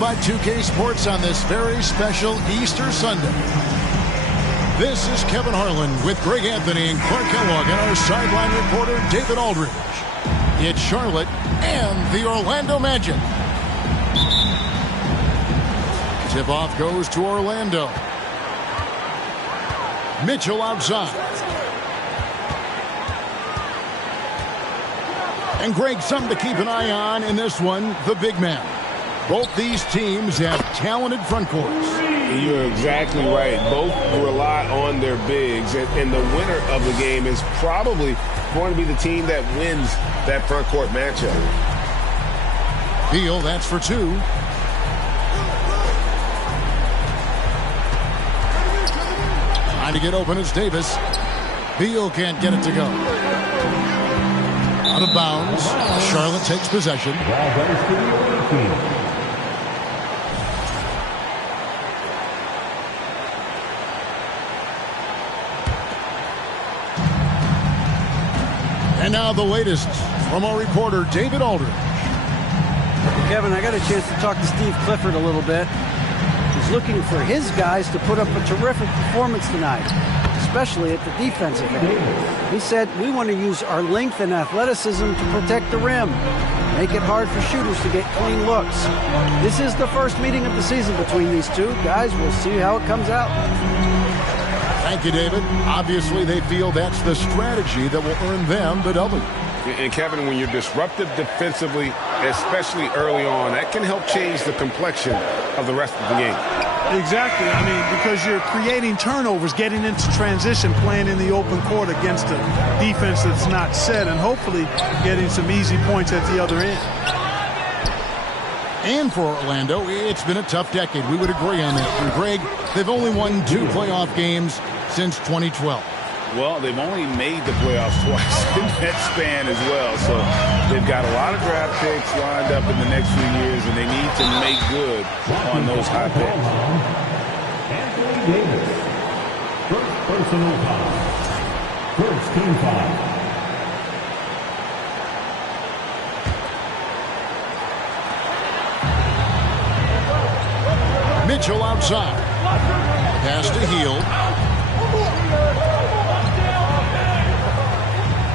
By 2K Sports on this very special Easter Sunday. This is Kevin Harlan with Greg Anthony and Clark Kellogg and our sideline reporter David Aldridge. It's Charlotte and the Orlando Magic. Tip-off goes to Orlando. Mitchell outside. And Greg, something to keep an eye on in this one, the big man. Both these teams have talented front courts. You're exactly right. Both rely on their bigs, and the winner of the game is probably going to be the team that wins that front court matchup. Beal, that's for two. Trying to get open is Davis. Beal can't get it to go. Out of bounds. Charlotte takes possession. And now the latest from our reporter, David Aldridge. Kevin, I got a chance to talk to Steve Clifford a little bit. He's looking for his guys to put up a terrific performance tonight, especially at the defensive end. He said, we want to use our length and athleticism to protect the rim, make it hard for shooters to get clean looks. This is the first meeting of the season between these two. Guys, we'll see how it comes out. Thank you, David. Obviously, they feel that's the strategy that will earn them the W. And, Kevin, when you're disruptive defensively, especially early on, that can help change the complexion of the rest of the game. Exactly. I mean, because you're creating turnovers, getting into transition, playing in the open court against a defense that's not set, and hopefully getting some easy points at the other end. And for Orlando, it's been a tough decade. We would agree on that. And Greg, they've only won 2 playoff games since 2012. Well, they've only made the playoffs twice in that span as well. So they've got a lot of draft picks lined up in the next few years, and they need to make good on those high picks. Anthony Davis, first personal foul, first team foul. Mitchell outside. Pass to Hield.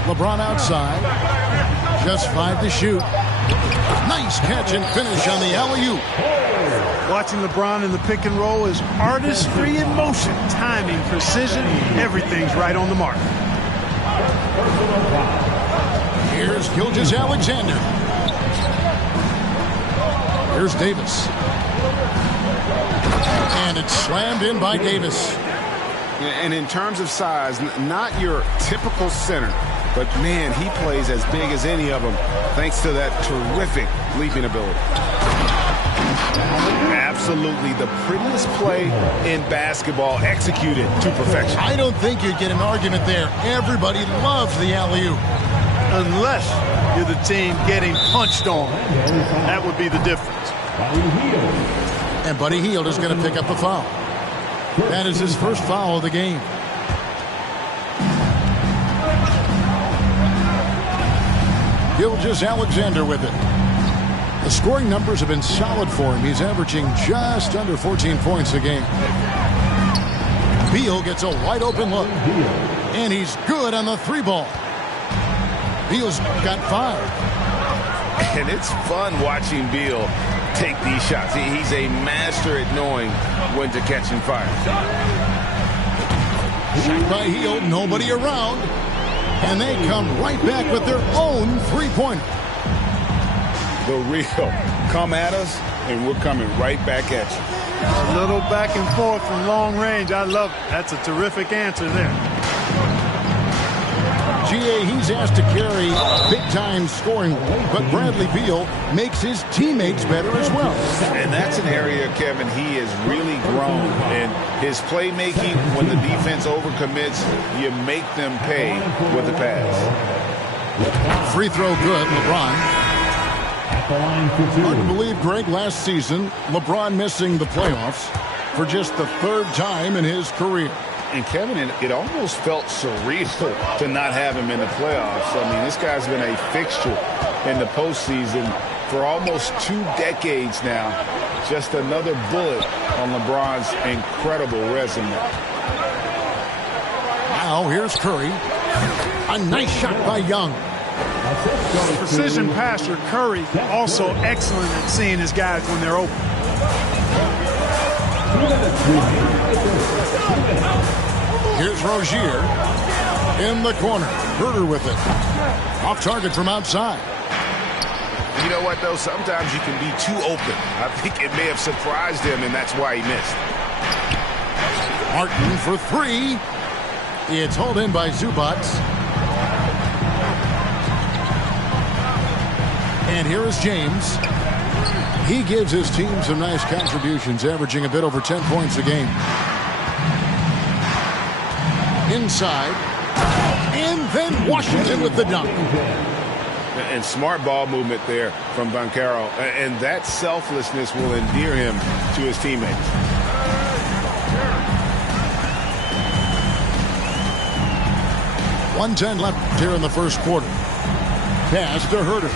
LeBron outside. Just 5 to shoot. Nice catch and finish on the alley-oop. Watching LeBron in the pick and roll is artistry in motion. Timing, precision, everything's right on the mark. Here's Gilgeous-Alexander. Here's Davis. And it's slammed in by Davis. And in terms of size, not your typical center, but man, he plays as big as any of them thanks to that terrific leaping ability. Absolutely the prettiest play in basketball, executed to perfection. I don't think you'd get an argument there. Everybody loves the alley-oop. Unless you're the team getting punched on. That would be the difference. And Buddy Hield is going to pick up the foul. That is his first foul of the game. Gilgeous-Alexander with it. The scoring numbers have been solid for him. He's averaging just under 14 points a game. Beal gets a wide open look. And he's good on the 3-ball. Beal's got 5. And it's fun watching Beal take these shots. He's a master at knowing when to catch and fire. Shot by Hield, nobody around. And they come right back with their own 3-pointer. The real come at us, and we're coming right back at you. A little back and forth from long range. I love it. That's a terrific answer there. GA, he's asked to carry big-time scoring, but Bradley Beal makes his teammates better as well. And that's an area, Kevin, he has really grown in his playmaking. When the defense overcommits, you make them pay with the pass. Free throw good, LeBron. At the line for two. Hard to believe, Greg, last season, LeBron missing the playoffs for just the third time in his career. And Kevin, it almost felt surreal to not have him in the playoffs. I mean, this guy's been a fixture in the postseason for almost 2 decades now. Just another bullet on LeBron's incredible resume. Now here's Curry. A nice shot by Young. Precision passer Curry also excellent at seeing his guys when they're open. Here's Rozier in the corner. Herter with it. Off target from outside. You know what, though? Sometimes you can be too open. I think it may have surprised him, and that's why he missed. Martin for 3. It's hauled in by Zubac. And here is James. He gives his team some nice contributions, averaging a bit over 10 points a game. Inside. And then Washington with the dunk. And smart ball movement there from Banchero. And that selflessness will endear him to his teammates. .110 left here in the first quarter. Pass to Herter.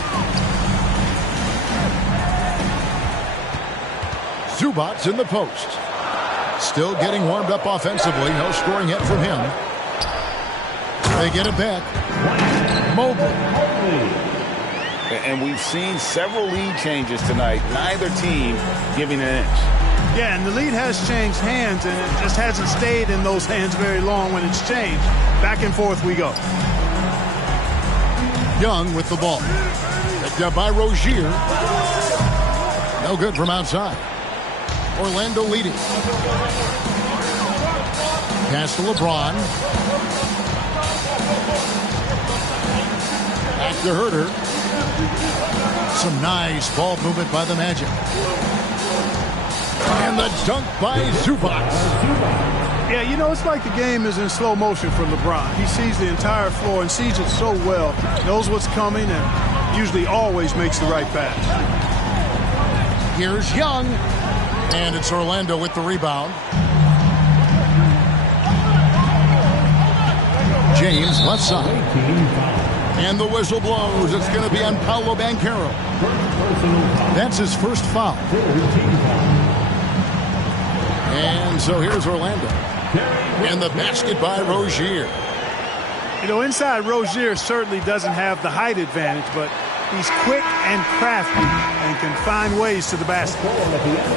Zubac in the post. Still getting warmed up offensively. No scoring hit from him. They get it back. Mobley. And we've seen several lead changes tonight. Neither team giving an inch. Yeah, and the lead has changed hands, and it just hasn't stayed in those hands very long when it's changed. Back and forth we go. Young with the ball. Picked up by Rozier. No good from outside. Orlando leading. Pass to LeBron. Back to Herter. Some nice ball movement by the Magic. And the dunk by Zubac. Yeah, you know, it's like the game is in slow motion for LeBron. He sees the entire floor and sees it so well, knows what's coming, and usually always makes the right pass. Here's Young. And it's Orlando with the rebound. James left side. And the whistle blows. It's going to be on Paolo Banchero. That's his first foul. And so here's Orlando. And the basket by Rozier. You know, inside Rozier certainly doesn't have the height advantage, but he's quick and crafty and can find ways to the basket.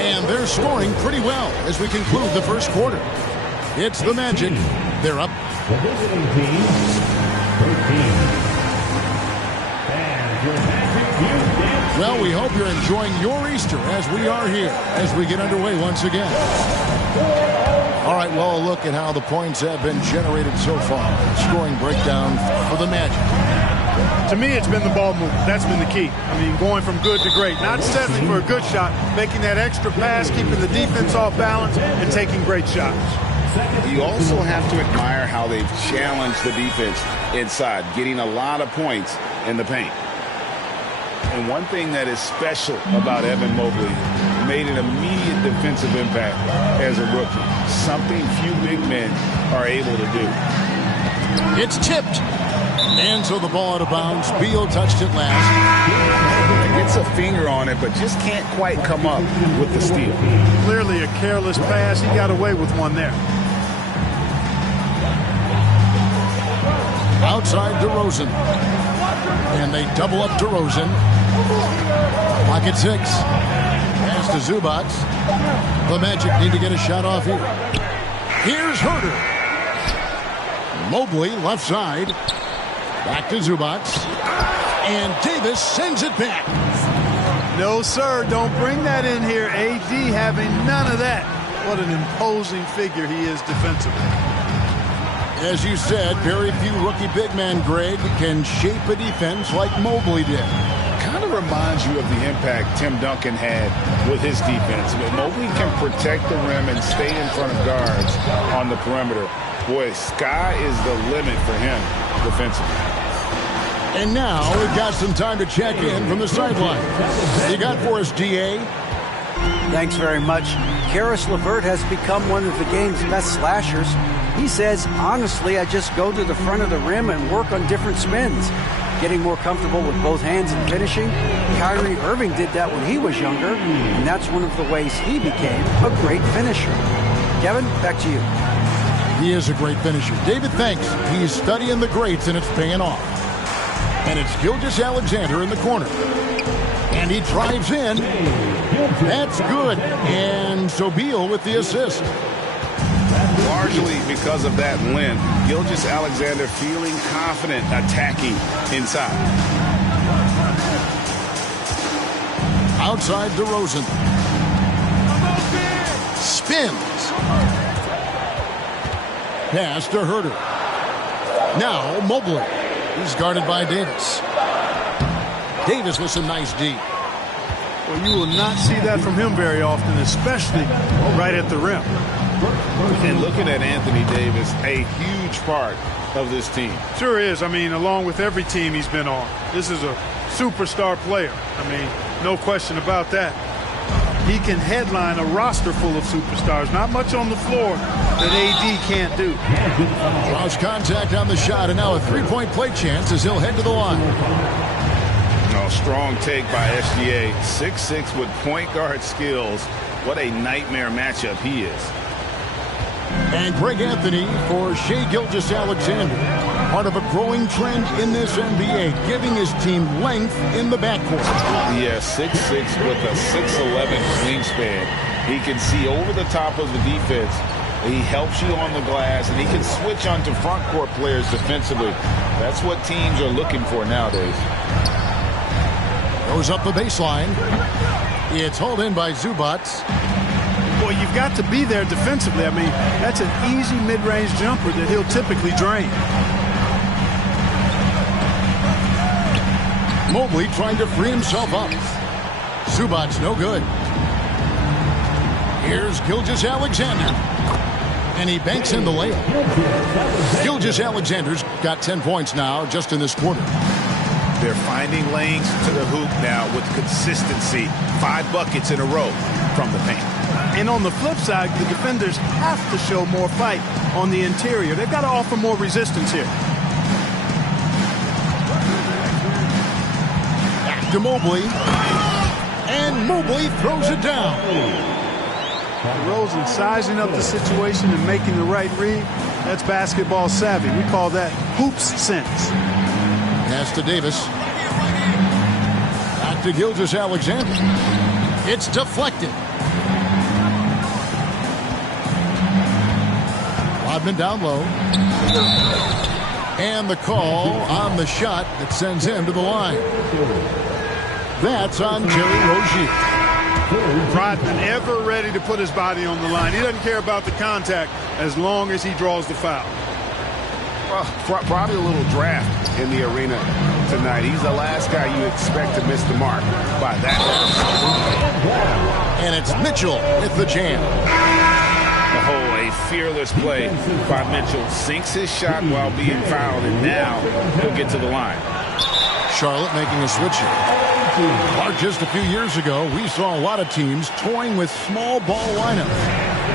And they're scoring pretty well as we conclude the first quarter. It's the Magic. They're up. The visiting team, 13. And your Magic. Well, we hope you're enjoying your Easter as we are here as we get underway once again. All right, well, a look at how the points have been generated so far. Scoring breakdown for the Magic. To me, it's been the ball movement. That's been the key. I mean, going from good to great. Not settling for a good shot, making that extra pass, keeping the defense off balance, and taking great shots. You also have to admire how they've challenged the defense inside, getting a lot of points in the paint. And one thing that is special about Evan Mobley, made an immediate defensive impact as a rookie. Something few big men are able to do. It's tipped. And so the ball out of bounds. Beal touched it last. Gets a finger on it, but just can't quite come up with the steal. Clearly a careless pass. He got away with one there. Outside DeRozan. And they double up DeRozan. Pocket 6. Pass to Zubac. The Magic need to get a shot off here. Here's Herter. Mobley left side. Back to Zubac. And Davis sends it back. No, sir. Don't bring that in here. AD having none of that. What an imposing figure he is defensively. As you said, very few rookie big men, Greg, can shape a defense like Mobley did. Kind of reminds you of the impact Tim Duncan had with his defense. But Mobley can protect the rim and stay in front of guards on the perimeter. Boy, sky is the limit for him defensively. And now we've got some time to check in from the sideline. You got for us, DA? Thanks very much. Karis LeVert has become one of the game's best slashers. He says, honestly, I just go to the front of the rim and work on different spins. Getting more comfortable with both hands and finishing. Kyrie Irving did that when he was younger, and that's one of the ways he became a great finisher. Kevin, back to you. He is a great finisher. David thinks he's studying the greats, and it's paying off. And it's Gilgeous-Alexander in the corner. And he drives in. That's good. And Sobel with the assist. Largely because of that win, Gilgeous-Alexander feeling confident attacking inside. Outside DeRozan. Spins. Pass to Herter. Now Mobley. He's guarded by Davis. Davis with some nice D. Well, you will not see that from him very often, especially right at the rim. And looking at Anthony Davis, a huge part of this team. Sure is. I mean, along with every team he's been on. This is a superstar player. I mean, no question about that. He can headline a roster full of superstars. Not much on the floor that AD can't do. Draws contact on the shot, and now a three-point play chance as he'll head to the line. No, strong take by SGA. 6'6" with point guard skills. What a nightmare matchup he is. And Greg Anthony for Shai Gilgeous-Alexander. Part of a growing trend in this NBA, giving his team length in the backcourt. Yeah, 6'6" with a 6'11" wingspan. He can see over the top of the defense. He helps you on the glass, and he can switch onto front court players defensively. That's what teams are looking for nowadays. Goes up the baseline. It's hauled in by Zubac. Well, you've got to be there defensively. I mean, that's an easy mid-range jumper that he'll typically drain. Mobley trying to free himself up. Zubac no good. Here's Gilgeous-Alexander. And he banks in the layup. Gilgeous-Alexander's got 10 points now just in this quarter. They're finding lanes to the hoop now with consistency. 5 buckets in a row from the paint. And on the flip side, the defenders have to show more fight on the interior. They've got to offer more resistance here. Back to Mobley. And Mobley throws it down. DeRozan sizing up the situation and making the right read. That's basketball savvy. We call that hoops sense. Pass to Davis. Back to Gilgeous-Alexander. It's deflected. Rodman down low. And the call on the shot that sends him to the line. That's on Terry Rozier. Rodman ever ready to put his body on the line. He doesn't care about the contact as long as he draws the foul. Well, probably a little draft in the arena tonight. He's the last guy you expect to miss the mark by that. And it's Mitchell with the jam. A fearless play by Mitchell. Sinks his shot while being fouled, and now he'll get to the line. Charlotte making a switch here. Mark, just a few years ago, we saw a lot of teams toying with small ball lineups.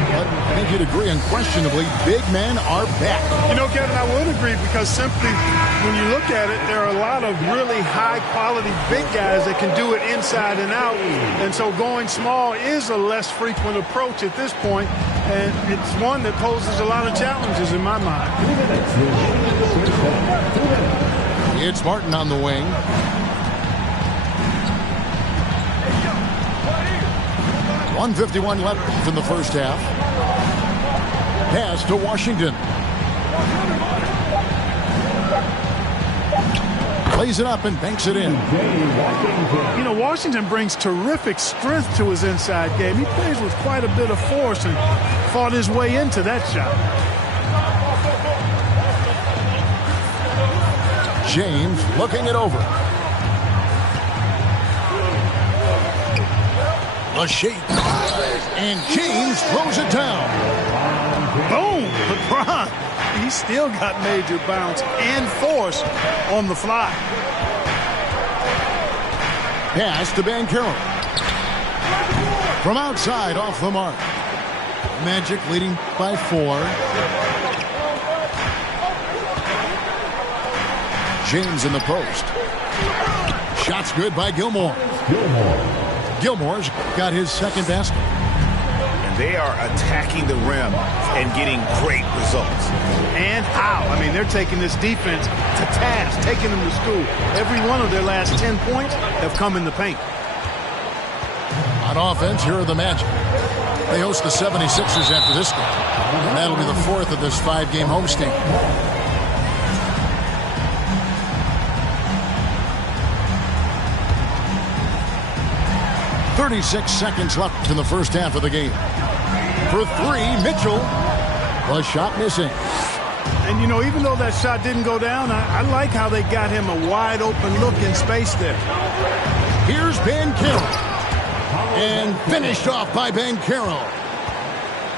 But I think you'd agree unquestionably, big men are back. You know, Kevin, I would agree because simply when you look at it, there are a lot of really high-quality big guys that can do it inside and out. And so going small is a less frequent approach at this point, and it's one that poses a lot of challenges in my mind. It's Martin on the wing. .151 left in the first half. Pass to Washington. Plays it up and banks it in. You know, Washington brings terrific strength to his inside game. He plays with quite a bit of force and fought his way into that shot. James looking it over. A shake. And James throws it down. Boom! LeBron, he still got major bounce and force on the fly. Pass to Banchero. From outside, off the mark. Magic leading by 4. James in the post. Shot's good by Gilmore. Gilmore's got his second basket. And they are attacking the rim and getting great results. And how? I mean, they're taking this defense to task, taking them to school. Every one of their last 10 points have come in the paint. On offense, here are the Magic. They host the 76ers after this game. And that'll be the 4th of this 5-game homestand. .36 seconds left in the first half of the game. For 3, Mitchell. A shot missing. And, you know, even though that shot didn't go down, I like how they got him a wide open look in space there. Here's Banchero. And finished off by Banchero.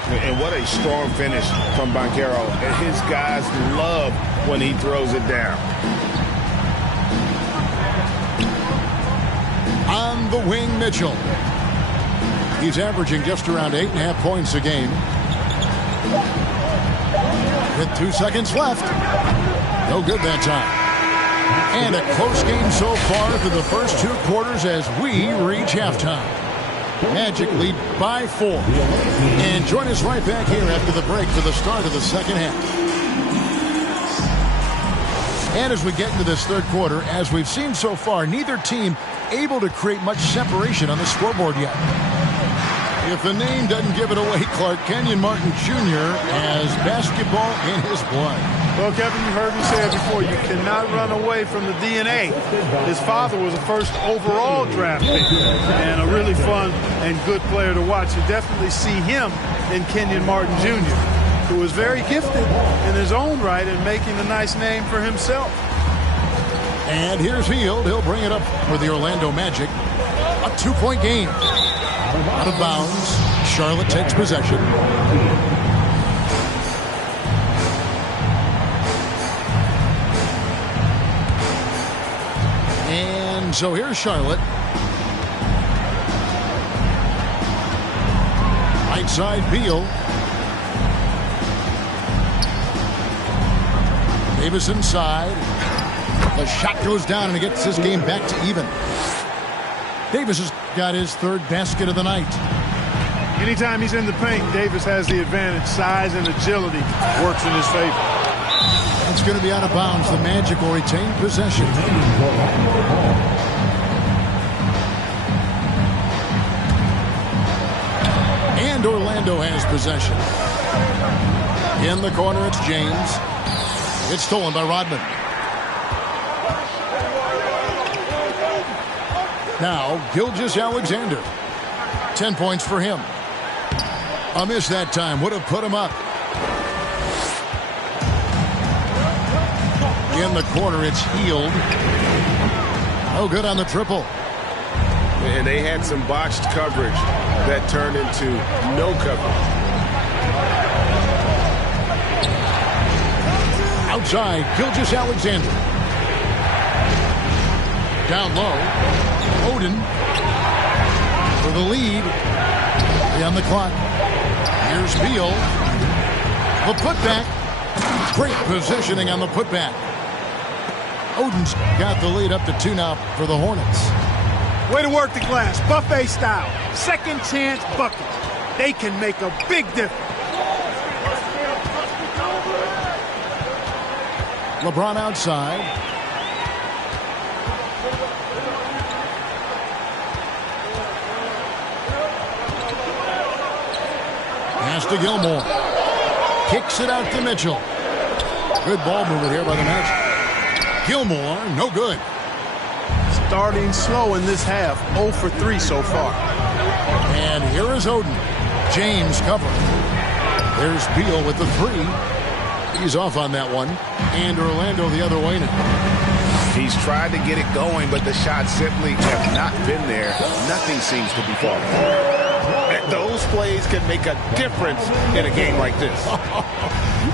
And what a strong finish from Banchero. And his guys love when he throws it down. On the wing, Mitchell. He's averaging just around 8.5 points a game. With 2 seconds left. No good that time. And a close game so far through the first 2 quarters as we reach halftime. Magic lead by 4. And join us right back here after the break for the start of the second half. And as we get into this third quarter, as we've seen so far, neither team able to create much separation on the scoreboard yet. If the name doesn't give it away, Clark, Kenyon Martin Jr. has basketball in his blood. Well, Kevin, you heard me say it before. You cannot run away from the DNA. His father was a first overall draft pick and a really fun and good player to watch. You definitely see him in Kenyon Martin Jr., who is very gifted in his own right and making a nice name for himself. And here's Hield. He'll bring it up for the Orlando Magic. A 2-point game. Out of bounds. Charlotte takes possession. And so here's Charlotte. Right side, Beal. Davis inside. The shot goes down and it gets this game back to even. Davis has got his 3rd basket of the night. Anytime he's in the paint, Davis has the advantage. Size and agility works in his favor. It's going to be out of bounds. The Magic will retain possession. And Orlando has possession. In the corner, it's James. It's stolen by Rodman. Now, Gilgeous-Alexander. 10 points for him. A miss that time. Would have put him up. In the corner, it's Hield. No good on the triple. And they had some botched coverage that turned into no coverage. Outside, Gilgeous-Alexander. Down low. Oden for the lead. On the clock. Here's Beal. The putback. Great positioning on the putback. Oden's got the lead up to 2 now for the Hornets. Way to work the glass. Buffet style. Second chance bucket. They can make a big difference. LeBron outside. Pass to Gilmore. Kicks it out to Mitchell. Good ball movement here by the Magic. Gilmore, no good. Starting slow in this half. 0 for 3 so far. And here is Oden. James covering. There's Beal with the 3. He's off on that one. And Orlando the other way now. He's tried to get it going, but the shots simply have not been there. Nothing seems to be falling. And those plays can make a difference in a game like this.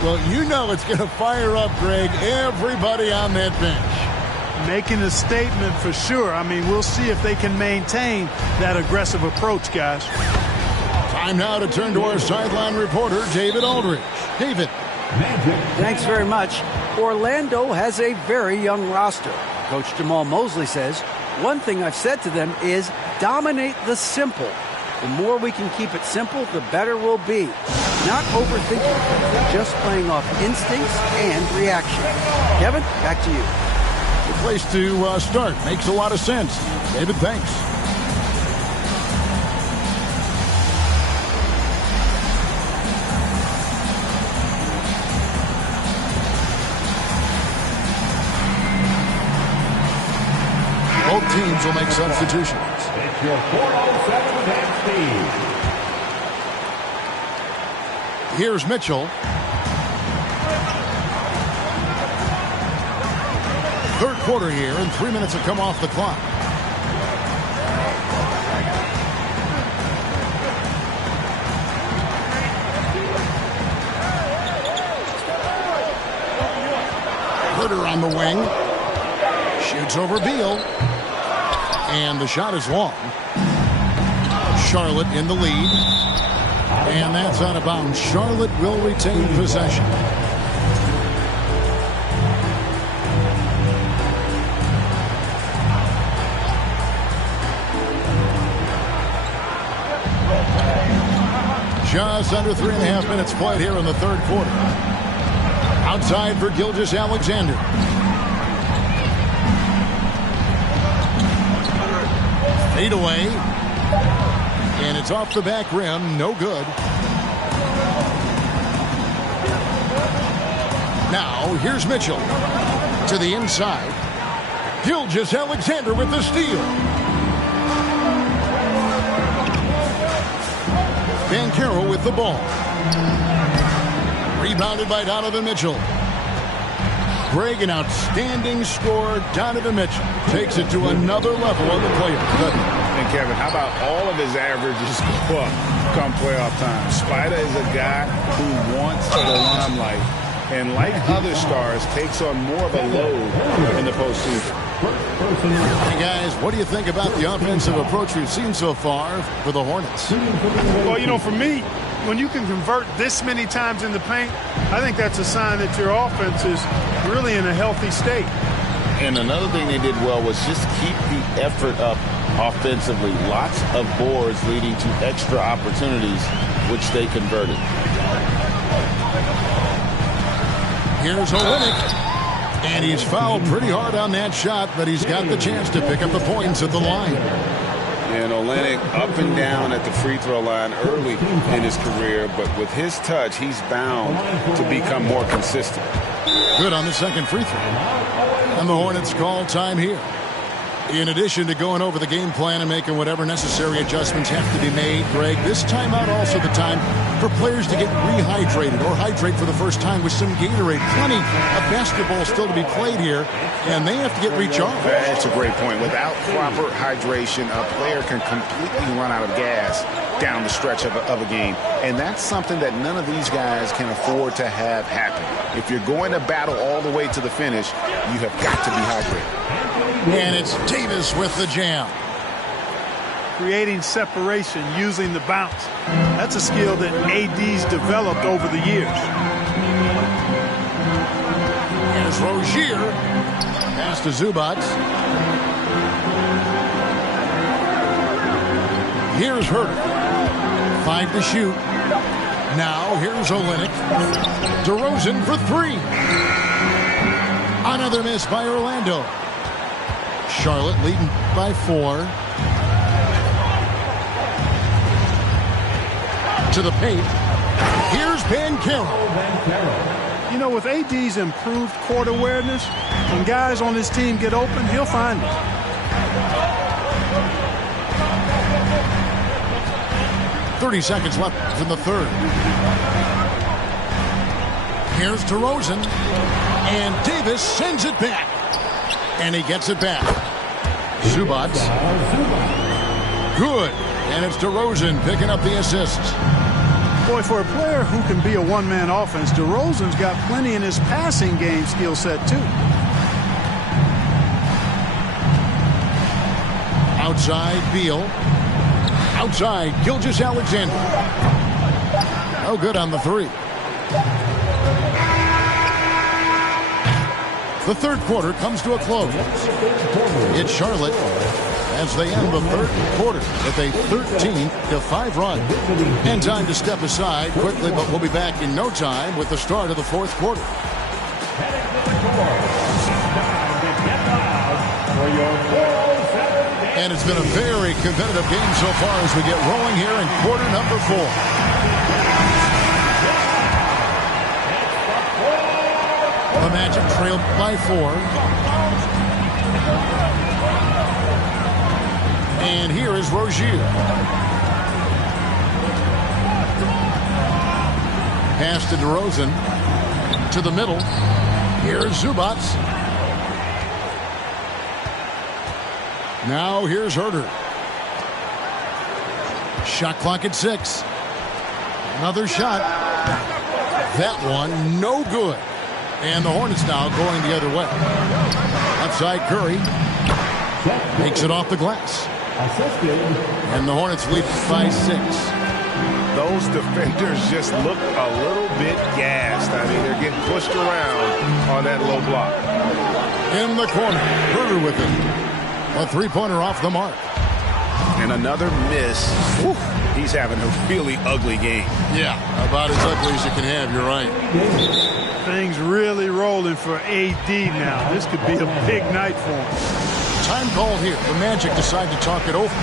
Well, you know it's going to fire up, Greg, everybody on that bench. Making a statement for sure. I mean, we'll see if they can maintain that aggressive approach, guys. Time now to turn to our sideline reporter, David Aldridge. David. Thanks very much. Orlando has a very young roster. Coach Jamal Mosley says, one thing I've said to them is dominate the simple. The more we can keep it simple, the better we'll be. Not overthinking things, just playing off instincts and reaction. Kevin, back to you. Good place to start. Makes a lot of sense. David, thanks. Both teams will make substitutions. It's your 407 and Steve. Here's Mitchell. Third quarter here, and 3 minutes have come off the clock. Herter on the wing. Shoots over Beal. And the shot is long. Charlotte in the lead. And that's out of bounds. Charlotte will retain possession. Just under 3.5 minutes played here in the third quarter. Outside for Gilgeous-Alexander. Fade away. And it's off the back rim. No good. Now, here's Mitchell. To the inside. Gilgeous-Alexander with the steal. Banchero with the ball. Rebounded by Donovan Mitchell. Greg, an outstanding scorer. Donovan Mitchell takes it to another level on the playoff. And Kevin, how about all of his averages go up come playoff time? Spider is a guy who wants the limelight, and like other stars, takes on more of a load in the postseason. Hey guys, what do you think about the offensive approach we've seen so far for the Hornets? Well, you know, for me, when you can convert this many times in the paint, I think that's a sign that your offense is really in a healthy state. And another thing they did well was just keep the effort up offensively. Lots of boards leading to extra opportunities, which they converted. Here's Olynyk. And he's fouled pretty hard on that shot, but he's got the chance to pick up the points at the line. And Olynyk up and down at the free throw line early in his career, but with his touch, he's bound to become more consistent. Good on the second free throw. And the Hornets call time here. In addition to going over the game plan and making whatever necessary adjustments have to be made, Greg, this timeout also the time for players to get rehydrated or hydrate for the first time with some Gatorade. Plenty of basketball still to be played here, and they have to get recharged. That's a great point. Without proper hydration, a player can completely run out of gas down the stretch of a game. And that's something that none of these guys can afford to have happen. If you're going to battle all the way to the finish, you have got to be hydrated. And it's Davis with the jam. Creating separation using the bounce. That's a skill that AD's developed over the years. Here's Rozier. Pass to Zubac. Here's Herter. 5 to shoot. Now here's Olynyk. DeRozan for 3. Another miss by Orlando. Charlotte leading by 4. To the paint. Here's Banchero. You know, with AD's improved court awareness, when guys on his team get open, he'll find it. .30 seconds left in the third. Here's DeRozan. And Davis sends it back. And he gets it back. Zubac. Good. And it's DeRozan picking up the assists. Boy, for a player who can be a one-man offense, DeRozan's got plenty in his passing game skill set, too. Outside, Beal. Outside, Gilgeous-Alexander. No good on the three. The third quarter comes to a close. It's Charlotte as they end the third quarter with a 13-5 run. And time to step aside quickly, but we'll be back in no time with the start of the fourth quarter. And it's been a very competitive game so far as we get rolling here in quarter number 4. The Magic trail by 4. And here is Rozier. Pass to DeRozan. To the middle. Here's Zubac. Now here's Herter. Shot clock at 6. Another shot. That one no good. And the Hornets now going the other way. Outside Curry. Makes it off the glass. And the Hornets lead by 6. Those defenders just look a little bit gassed. I mean, they're getting pushed around on that low block. In the corner, Herter with it. A three-pointer off the mark. And another miss. Whew. He's having a really ugly game. Yeah, about as ugly as you can have. You're right. Things really rolling for AD now. This could be a big night for him. Time call here. The Magic decide to talk it over.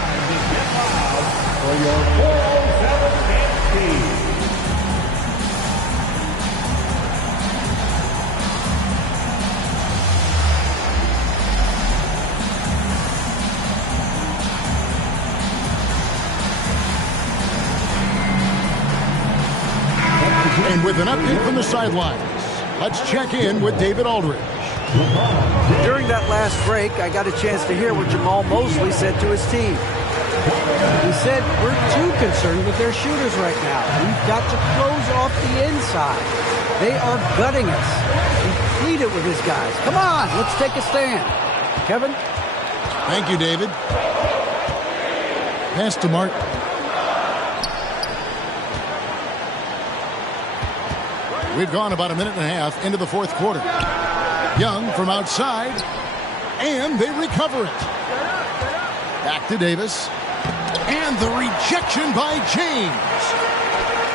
And with an update from the sidelines, let's check in with David Aldridge. During that last break, I got a chance to hear what Jamal Mosley said to his team. He said, we're too concerned with their shooters right now. We've got to close off the inside. They are gutting us. He pleaded with his guys. Come on, let's take a stand. Kevin? Thank you, David. Pass to Martin. We've gone about a minute and a half into the fourth quarter. Young from outside, and they recover it. Back to Davis, and the rejection by James.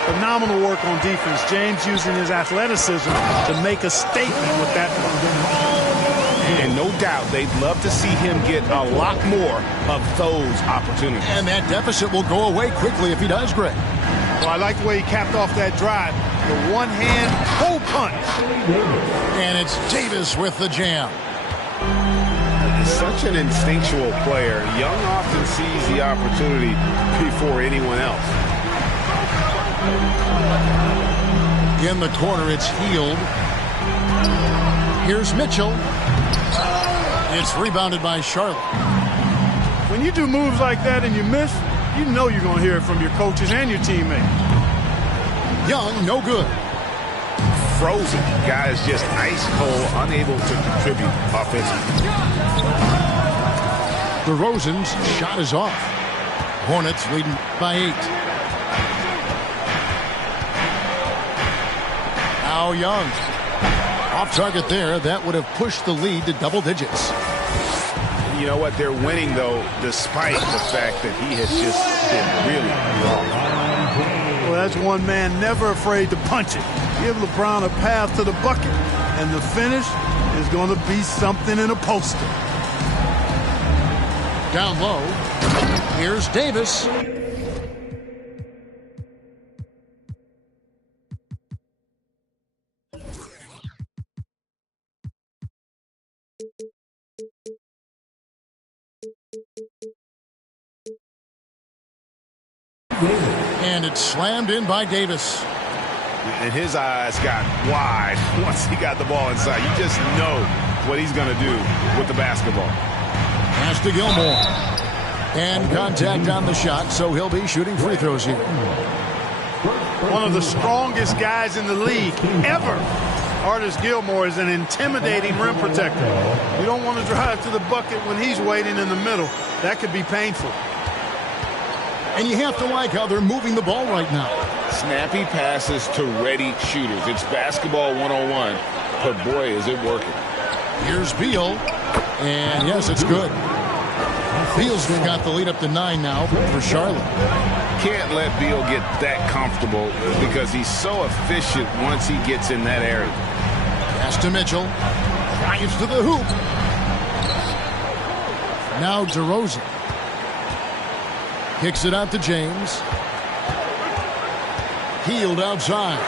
Phenomenal work on defense. James using his athleticism to make a statement with that one. And no doubt they'd love to see him get a lot more of those opportunities. And that deficit will go away quickly if he does, Greg. Well, I like the way he capped off that drive. The one-hand hole punch. And it's Davis with the jam. He's such an instinctual player. Young often sees the opportunity before anyone else. In the corner, it's Hield. Here's Mitchell. It's rebounded by Charlotte. When you do moves like that and you miss, you know you're going to hear it from your coaches and your teammates. Young, no good. Frozen. Guys just ice cold, unable to contribute offensively. DeRozan's shot is off. Hornets leading by 8. Now Young. Off target there. That would have pushed the lead to double digits. You know what? They're winning, though, despite the fact that he has just been really wrong. Well, that's one man never afraid to punch it. Give LeBron a path to the bucket, and the finish is going to be something in a poster. Down low. Here's Davis. And it's slammed in by Davis. And his eyes got wide once he got the ball inside. You just know what he's going to do with the basketball. Pass to Gilmore. And contact on the shot, so he'll be shooting free throws here. One of the strongest guys in the league ever. Artis Gilmore is an intimidating rim protector. You don't want to drive to the bucket when he's waiting in the middle. That could be painful. And you have to like how they're moving the ball right now. Snappy passes to ready shooters. It's basketball 101, but boy, is it working. Here's Beal, and yes, it's good. Beal's got the lead up to 9 now for Charlotte. Can't let Beal get that comfortable because he's so efficient once he gets in that area. Pass to Mitchell. Drives to the hoop. Now DeRozan. Kicks it out to James. Healed outside.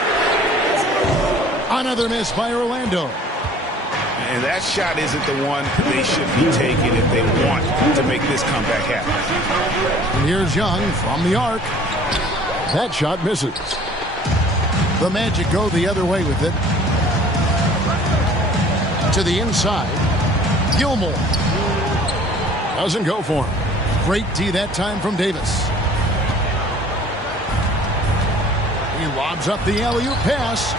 Another miss by Orlando. And that shot isn't the one they should be taking if they want to make this comeback happen. And here's Young from the arc. That shot misses. The Magic go the other way with it. To the inside. Gilmore. Doesn't go for him. Great D that time from Davis. He lobs up the alley-oop pass.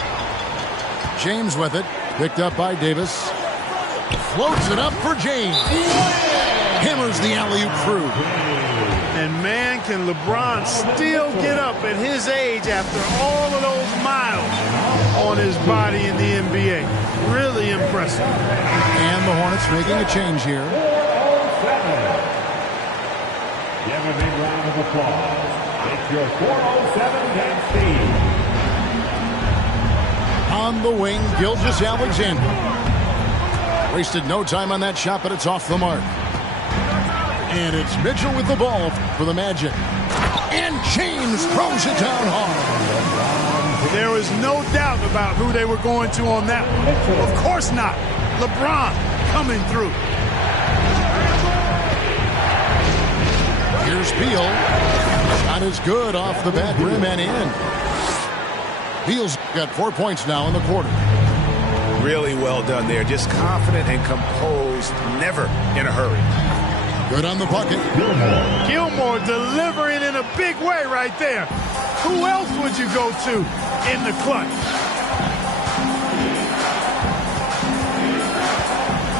James with it. Picked up by Davis. Floats it up for James. Hammers the alley-oop through. And man, can LeBron still get up at his age after all of those miles on his body in the NBA. Really impressive. And the Hornets making a change here. Give a big round of applause. It's your 407 Dan Steve. On the wing, Gilgeous-Alexander. Wasted no time on that shot, but it's off the mark. And it's Mitchell with the ball for the Magic. And James throws it down hard. There is no doubt about who they were going to on that one. Of course not. LeBron coming through. Here's Beal. Shot is good off the back rim and in. Beal's got 4 points now in the quarter. Really well done there. Just confident and composed, never in a hurry. Good on the bucket. Gilmore delivering in a big way right there. Who else would you go to in the clutch?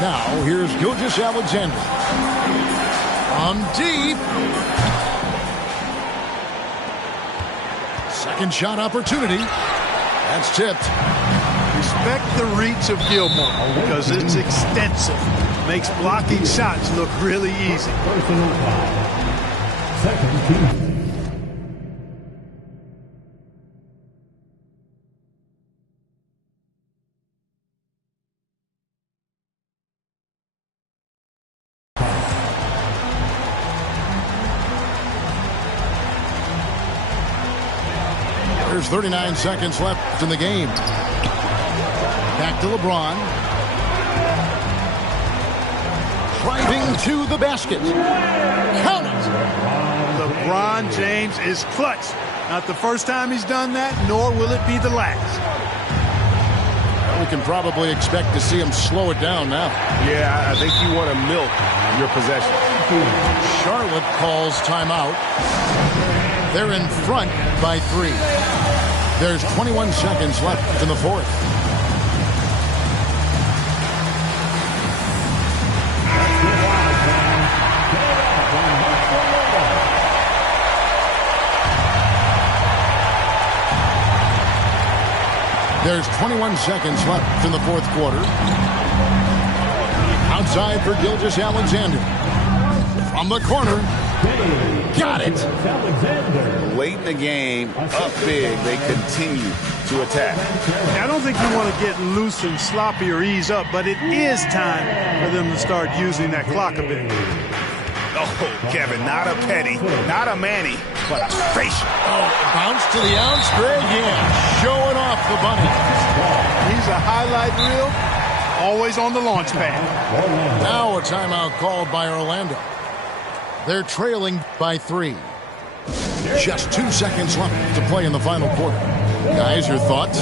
Now, here's Gilgeous-Alexander. From deep. Second shot opportunity. That's tipped. Respect the reach of Gilmore because it's extensive. Makes blocking shots look really easy. Second team. There's 39 seconds left in the game. Back to LeBron. Driving to the basket. Count it. LeBron James is clutch. Not the first time he's done that, nor will it be the last. We can probably expect to see him slow it down now. Yeah, I think you want to milk your possession. Charlotte calls timeout. They're in front by 3. There's 21 seconds left in the fourth. There's 21 seconds left in the fourth quarter. Outside for Gilgeous-Alexander. From the corner. Got it. Late in the game, up big, they continue to attack. I don't think you want to get loose and sloppy or ease up, but it is time for them to start using that clock a bit. Oh, Kevin, not a Petty, not a Manny, but a facial. Oh, bounce to the outspread, yeah. Showing off the bunny. He's a highlight reel, always on the launch pad. Now a timeout called by Orlando. They're trailing by 3. Just 2 seconds left to play in the final quarter. Guys, your thoughts?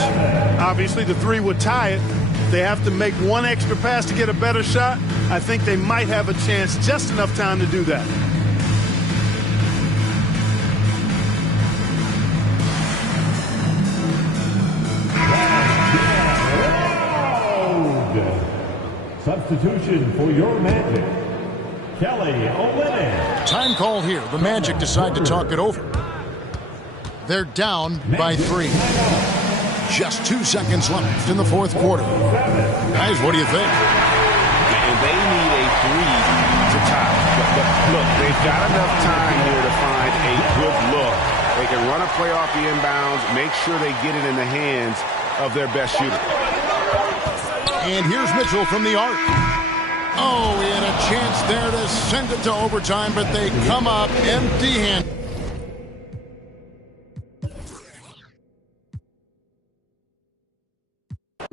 Obviously, the 3 would tie it. If they have to make one extra pass to get a better shot, I think they might have a chance, just enough time to do that. Substitution for your Magic, Kelly Olynyk. Time call here. The Magic decide to talk it over. They're down by 3. Just 2 seconds left in the fourth quarter. Guys, what do you think? And they need a 3 to tie. But look, they've got enough time here to find a good look. They can run a play off the inbounds, make sure they get it in the hands of their best shooter. And here's Mitchell from the arc. Oh, he had a chance there to send it to overtime, but they come up empty-handed.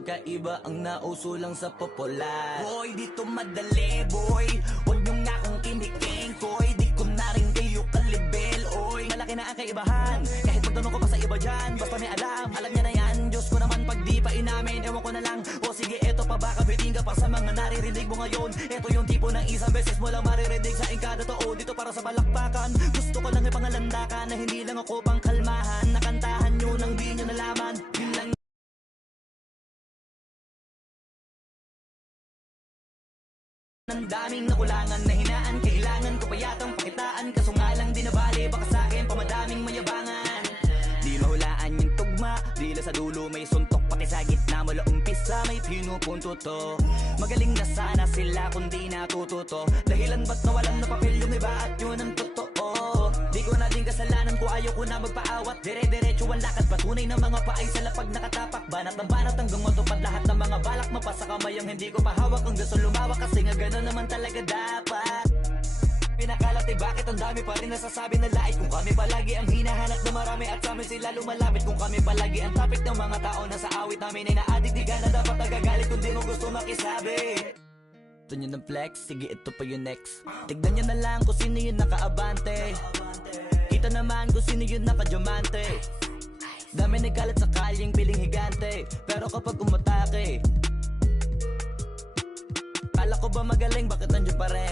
Kaiba ang nauso lang sa popular. Boy, dito madali, boy. Huwag nyo nga akong kiniking, koy. Di ko na rin kayo kalibel, oy. Malaki na ang kaibahan. Kahit magtanong ko pa sa iba dyan, basta may alam niya na yan. Diyos ko naman pag di pa inamin, ewan ko na lang. O sige, eto pa ba, kabiting ka pa sa mga naririnig mo ngayon. Eto yung tipo ng isang beses mo lang maririnig sa engkada tao. Dito para sa balakpakan. Gusto ko lang ipangalandakan na hindi lang ako pang kalmahan. Nakantahan nyo nang di nyo nalaman. Yun lang. Ang daming nakulangan na hinaan. Kailangan ko pa yatang pakitaan. Kaso nga lang di nabali. Baka sa akin pamadaming mayabangan. Di mahulaan yung tugma. Dila sa dulo may suntok. Pati sa gitna mula umpisa may pinupunto to. Magaling na sana sila kung di natututo. Dahilan ba't nawalan na papel yung iba at yun ang totoo. Di ko na din kasalanan ko, ayaw ko na magpaawat. Dire-diretso ang lakad, patunay ng mga paay sa lapag nakatapak. Banat ng banat hanggang matupad lahat ng mga balak. Mapasa kamay ang hindi ko pahawak. Ang gusto lumawak kasi nga gano'n naman talaga dapat. Pinakalat bakit ang dami pa rin nasasabi na lait. Kung kami palagi ang hinahanap na marami at sa amin sila lumalapit. Kung kami palagi ang topic ng mga tao na sa awit namin ay naadikdigan na dapat nagagalit kung di mo gusto makisabi. Gusto nyo ng flex? Sige, ito pa yung next. Tignan nyo na lang kung sino yung nakaabante. Kita naman kung sino yung nakadiamante. Dami nagkalat sa kalyeng piling higante. Pero kapag umatake, kala ko ba magaling, bakit nandiyan pa rin?